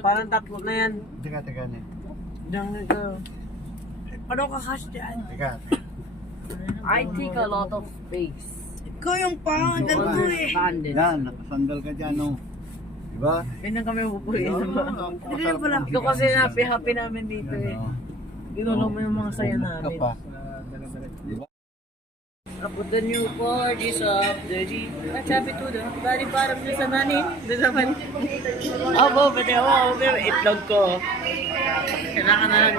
Parang tatlo na yan. Teka, ne. Diyan ka. Ano ka kasi dyan? Teka. I take a lot of space. Ikaw yung pangalan mo eh. Bandit. Yan, nakasandal ka dyan, no? Diba? Ganyan kami pupuliin. Hindi pala. Ikaw kasi happy namin dito eh. Ginulong mo yung mga saya namin. Ka pa. Diba? Put the new porgies of the G. Sabi to the body parang sa nani. Doon naman. Abo, pwede ako. Itlog ko. Kailangan na lang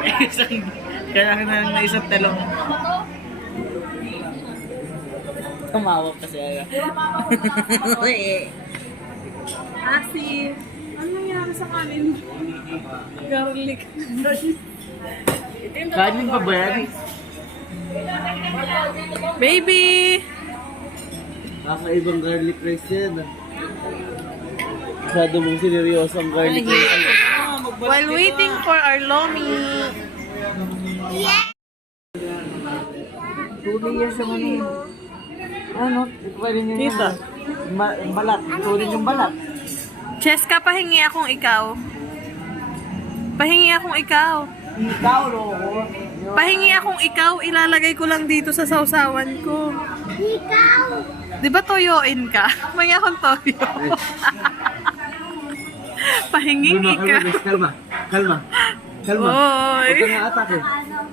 na isang talong. Tumawag kasi ako. Asi, ano nangyari sa kanin? Garlic. Kanin pa ba yan? Baby! Kakaibang garlic rice yan. Masyado mong sineryoso ang garlic rice. While waiting for our lomi. Tuloy yan sa mga ano? Pwede nyo Tita. Balat. Tuloy yung balat. Cheska, pahingi akong ikaw. Pahingi akong ikaw. Ikaw, loko. Pahingi akong ikaw, ilalagay ko lang dito sa sausawan ko. Ikaw! Di ba toyoin ka? Pahingi akong toyo. Pahingi ikaw. Kalma. Kalma. Oy! Huwag ka nga atake.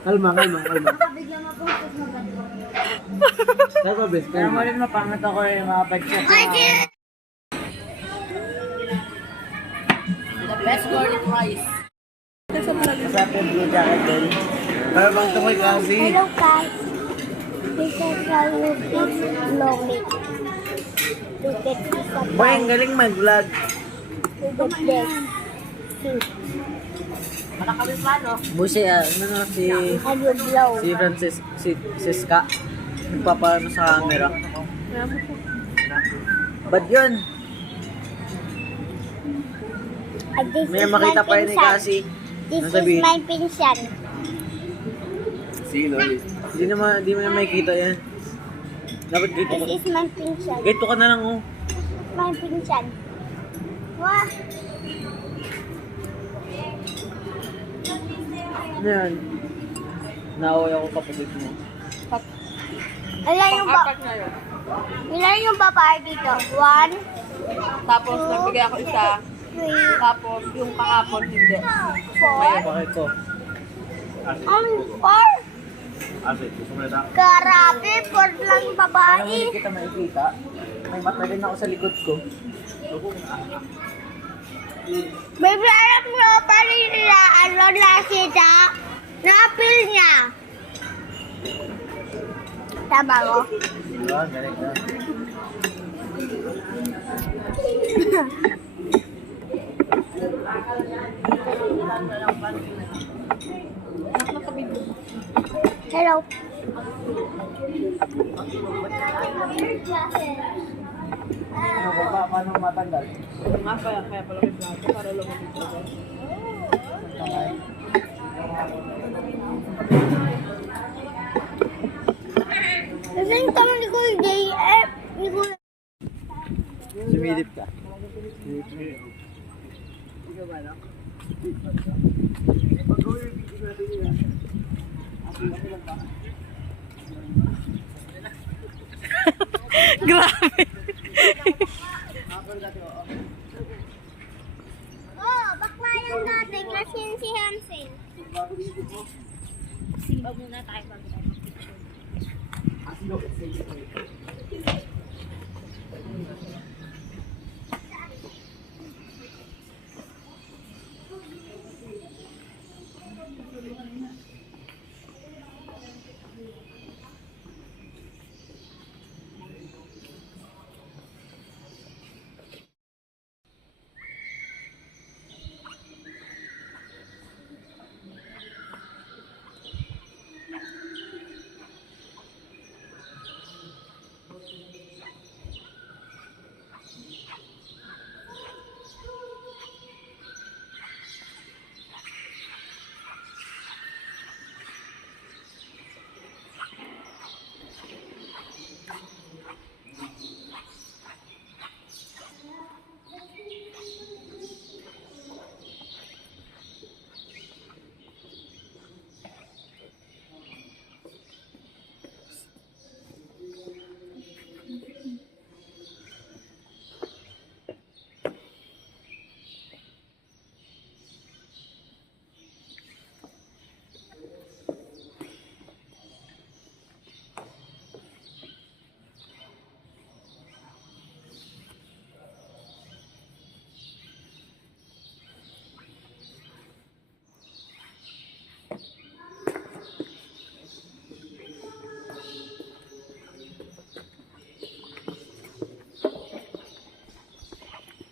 Kalma. Kalma, bes. Kaya mo rin mapangat ako yung mga budget. The best garlic rice. Masarap yung blue jacket din. Para bang tukoy kasi. Hello guys, this is Lupit Lomi. Lupit isa Boy, ang galing mag-vlog. Lupit this. Busi, ano si And you blow. Siska. Nagpapaano sa camera. Ba't yun? And this May is makita my pa yun ni pinsan. Cassie. This Nasabihin. is my pinsan. Hindi mo na makikita yan. Dapat gito ka. This is my pinsan. Gito ka na lang oh. My pinsan. Wah, Ano yan? Naaway ako kapatid mo. ilan yung babae dito? 1, Tapos nagbigay ako isa. 3, Tapos yung kahapon hindi. 4. Bakit ko? 4? Grabe, 4 lang yung babae. Hindi kita makikita. May mata rin ako sa likod ko. Baby, alam mo pa rin nila ano na siya? Na-appeal niya. Tama ko? Diba? Galing na. Hello. Ano ba? Paano matanggal? Nga kaya pala may vlog para lumabit ako. Kasi yung tama ni Kuya Jay, ni Kuya. Sumilip ka. Grabe. Oh, bakla yan natin. Kasi si Hansen. Simba muna tayo bago tayo mag-picture.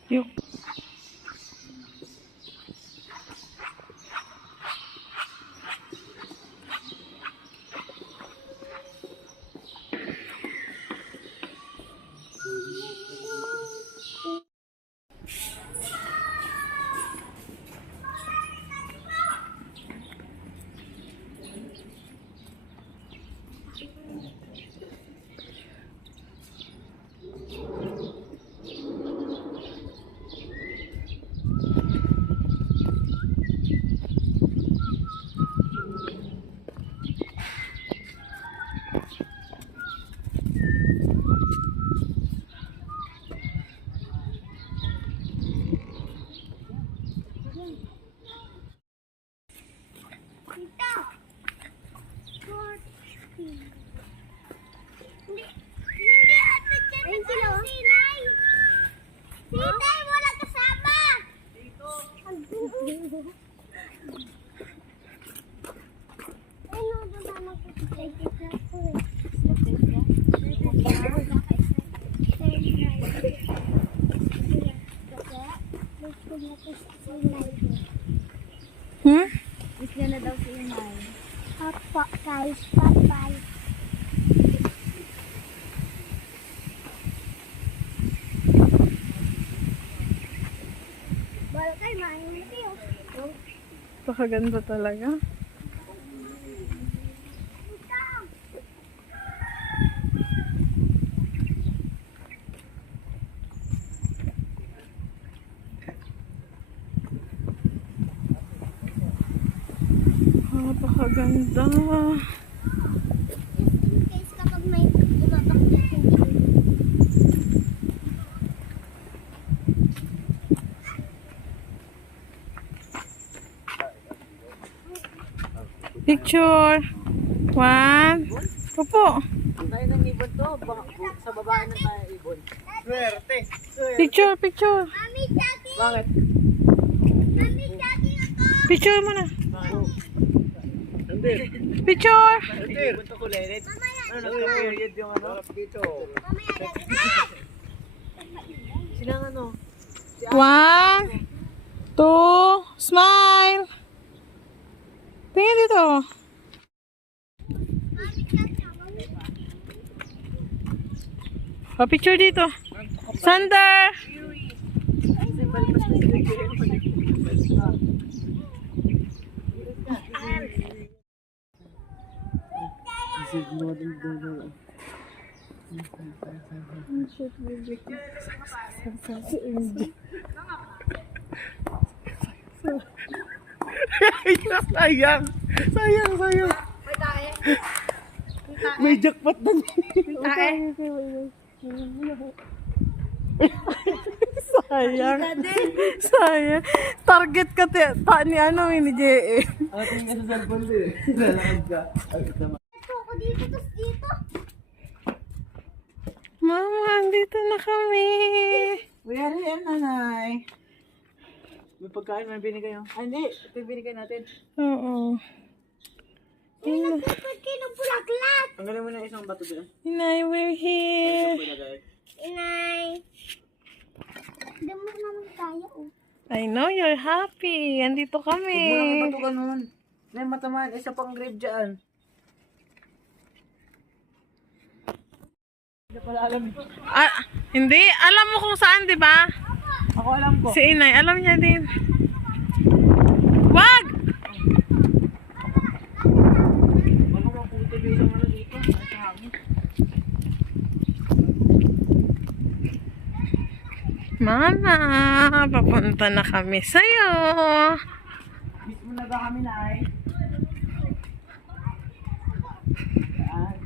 Yung Sinay, wala kasama! Miss niya na daw si Inay. Papa, guys, bye-bye. Wala kayo, mainit kayo. pakaganda talaga. Napakaganda. In case kapag may bumabakit hindi. Picture. 1. Popo. Tayo ng ibon to. Sa babae na tayo ibon. Swerte. Picture, picture. Mami, Jackie! Bakit? Mami, Jackie ako! Picture mo na. Hindi. Picture. Ibon to kulilit. Ano, nagka-period yung ano? Dito. Mamaya, Jackie. Silang ano? 1, 2, smile. Tingin dito. Mami, Jackie ako. Picture dito. Sander. Sayang. Sayang, sayang. May jackpot na sayang. Sayang. Target ka ni ano ni J.A. Tingin ka sa cellphone ko eh. Lalakad ka. Ito ako dito, tapos dito. Mama, andito na kami. We are here, nanay. May pagkain may binigay yun. Ay, hindi. Ito yung binigay natin. Oo. Nagpapag kayo ng bulaklak. Tanggalin mo na isang bato doon. Inay, we're here. Inay. Hindi mo naman kaya, oh. I know you're happy. Andito Huwag mo lang kami. ipatukan nun. May matamaan. Isa pang grave dyan. Hindi pala alam. Hindi. Alam mo kung saan, di ba? Ako alam ko. Si Inay, alam niya din. Wag! Baka maputi ba isang ano dito? Ay, sa hangin. Mama, papunta na kami sa'yo. Miss mo na ba kami na ay? Saan?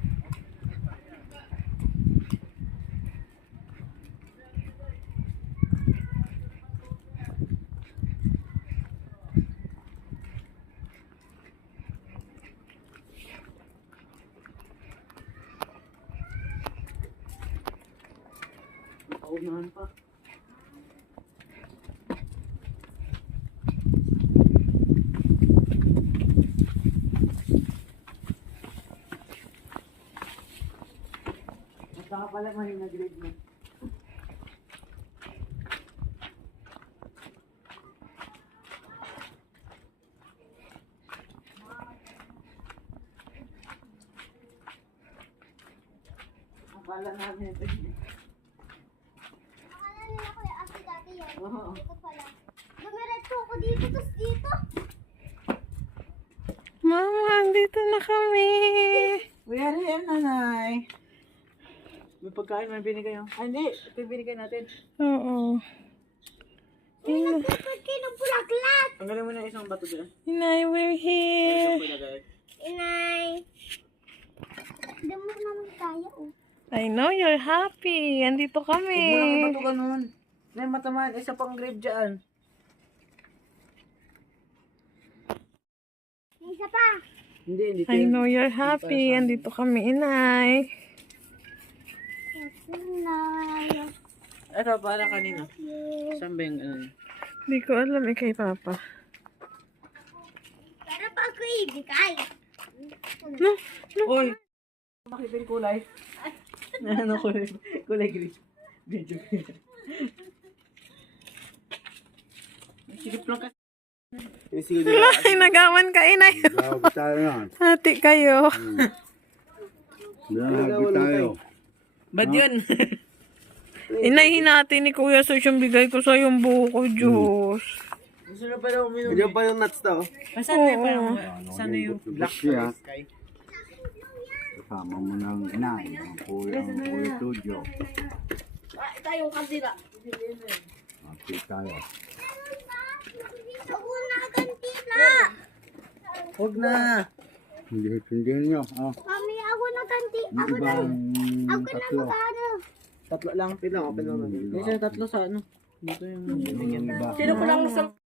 Paunahan pa. Akala namin ito. Akala nila ko yung asi dati yun. Oo. Ito pala. Dumiretso ako dito, tapos dito. Mama, andito na kami. We are here, nanay. May pagkain, may binigay yung... Ay, hindi. Ito yung binigay natin. Oo. May nagpapag kayo ng bulaklak. Ang galing mo na isang bato dyan. Inay, we're here. Inay. Hindi mo naman kaya, oh. I know you're happy. Andito Huwag mo lang kami. ibato ganun. Nay, matamaan. Isa pang grave dyan. May isa pa. Hindi I know you're happy. Andito kami, inay. Inay. Ito, para kanina. Saan ba yung ano? Hindi ko alam kay Papa. Pero pag ko ibigay. No? Uy! Makita yung kulay. Ano kulay? Kulay green. Video green. Silip lang kasi. Ay, nagawan ka, inay. Grabe tayo na. Hati kayo. Grabe tayo. Ba't yun? Inay, hinati ni Kuya Sos yung bigay ko sa yung buko, Diyos. Gusto na pala uminom. Medyo pa yung nuts to. Saan na yung parang... Saan na yung black siya. sky? Kasama mo ng inay. Ang kuya studio. Tayo kasira. Happy tayo. Ako na kantila. Huwag na. Hindi nyo. Oh. Mami, ako na kanti. Yung Ako na. ibang Ako na tatlo. magano. Tatlo lang. Open lang. Kasi tatlo sa ano. Dito yung... Yung iba. Sino pa lang sa...